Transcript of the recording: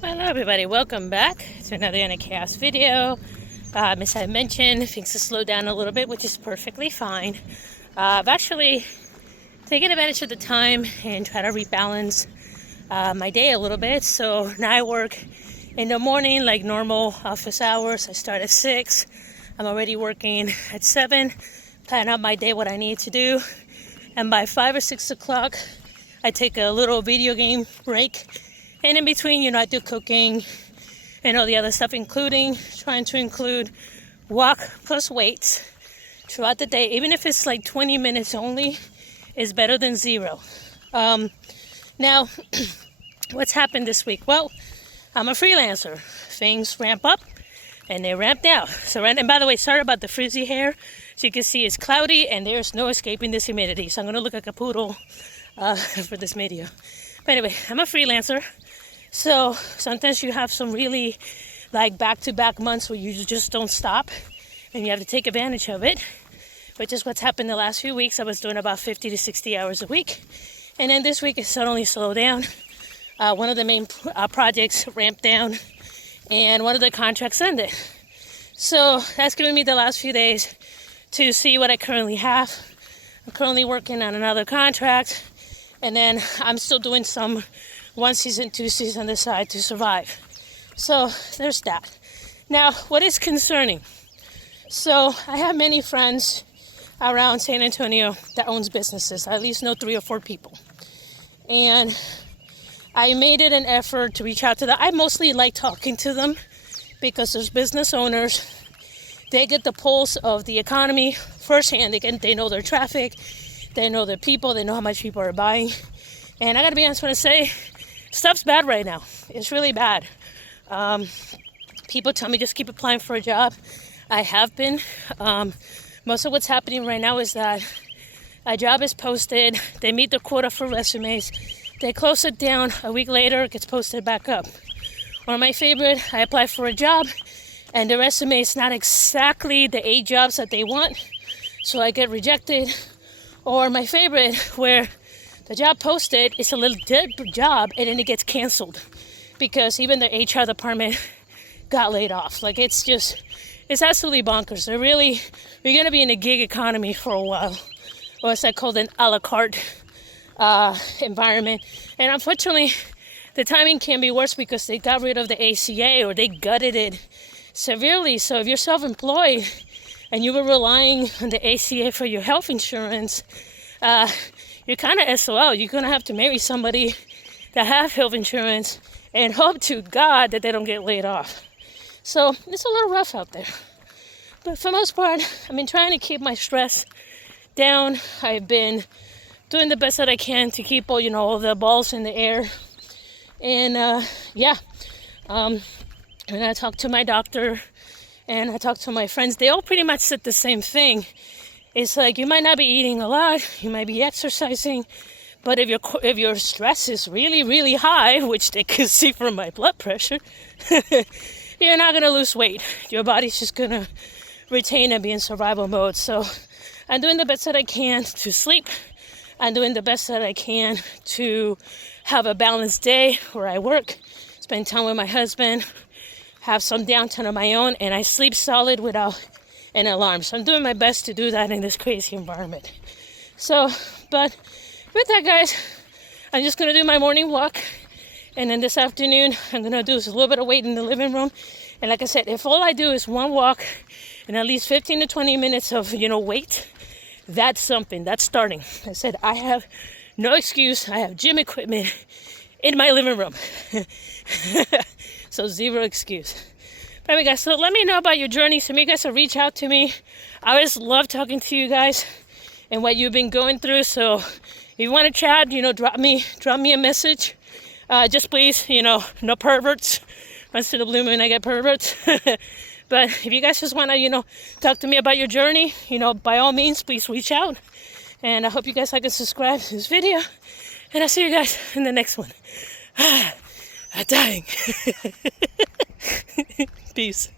Hello everybody, welcome back to another Khayos video. As I mentioned, things have slowed down a little bit, which is perfectly fine. I've actually taken advantage of the time and try to rebalance my day a little bit. So now I work in the morning like normal office hours. I start at 6. I'm already working at 7, plan out my day, what I need to do. And by 5 or 6 o'clock, I take a little video game break. And in between, I do cooking and all the other stuff, including trying to include walk plus weights throughout the day. Even if it's like 20 minutes only, is better than zero. Now, what's happened this week? Well, I'm a freelancer. Things ramp up and they ramp down. And by the way, sorry about the frizzy hair. As you can see, it's cloudy and there's no escaping this humidity. So I'm going to look like a poodle for this video. But anyway, I'm a freelancer. So sometimes you have some really like back-to-back months where you just don't stop and you have to take advantage of it, which is what's happened the last few weeks. I was doing about 50 to 60 hours a week. And then this week it suddenly slowed down. One of the main projects ramped down and one of the contracts ended. So that's given me the last few days to see what I currently have. I'm currently working on another contract, and then I'm still doing some 1 season, 2 season on the side to survive. So there's that. Now, what is concerning? So I have many friends around San Antonio that owns businesses. I at least know 3 or 4 people. And I made it an effort to reach out to them. I mostly like talking to them because there's business owners. They get the pulse of the economy firsthand. They know their traffic. They know their people. They know how much people are buying. And I got to be honest when I say, stuff's bad right now. It's really bad. People tell me just keep applying for a job. I have been. Most of what's happening right now is that a job is posted. They meet the quota for resumes. They close it down. A week later, it gets posted back up. One of my favorite, I apply for a job, and the resume is not exactly the 8 jobs that they want, so I get rejected. Or my favorite, where the job posted is a little dead job and then it gets canceled because even the HR department got laid off. Like it's absolutely bonkers. We're going to be in a gig economy for a while, or as I call it, an a la carte environment. And unfortunately, the timing can be worse because they got rid of the ACA, or they gutted it severely. So if you're self-employed and you were relying on the ACA for your health insurance, you're kind of SOL. You're going to have to marry somebody that have health insurance and hope to God that they don't get laid off. So it's a little rough out there. But for the most part, I've been trying to keep my stress down. I've been doing the best that I can to keep all the balls in the air. And when I talk to my doctor and I talk to my friends, they all pretty much said the same thing. It's like you might not be eating a lot, you might be exercising, but if your stress is really, really high, which they can see from my blood pressure, you're not going to lose weight. Your body's just going to retain and be in survival mode. So I'm doing the best that I can to sleep. I'm doing the best that I can to have a balanced day where I work, spend time with my husband, have some downtime of my own, and I sleep solid without an alarm. So I'm doing my best to do that in this crazy environment. So, but with that, guys, I'm just going to do my morning walk. And then this afternoon, I'm going to do a little bit of weight in the living room. And like I said, if all I do is one walk and at least 15 to 20 minutes of, weight, that's something. That's starting. I said, I have no excuse. I have gym equipment in my living room. So zero excuse. Anyway, guys, so let me know about your journey. Some of you guys have reached out to me. I always love talking to you guys and what you've been going through. So if you want to chat, drop me a message. Just please, no perverts. Once in a blue moon, I get perverts. But if you guys just want to, talk to me about your journey, by all means, please reach out. And I hope you guys like and subscribe to this video. And I'll see you guys in the next one. I'm dying. Peace.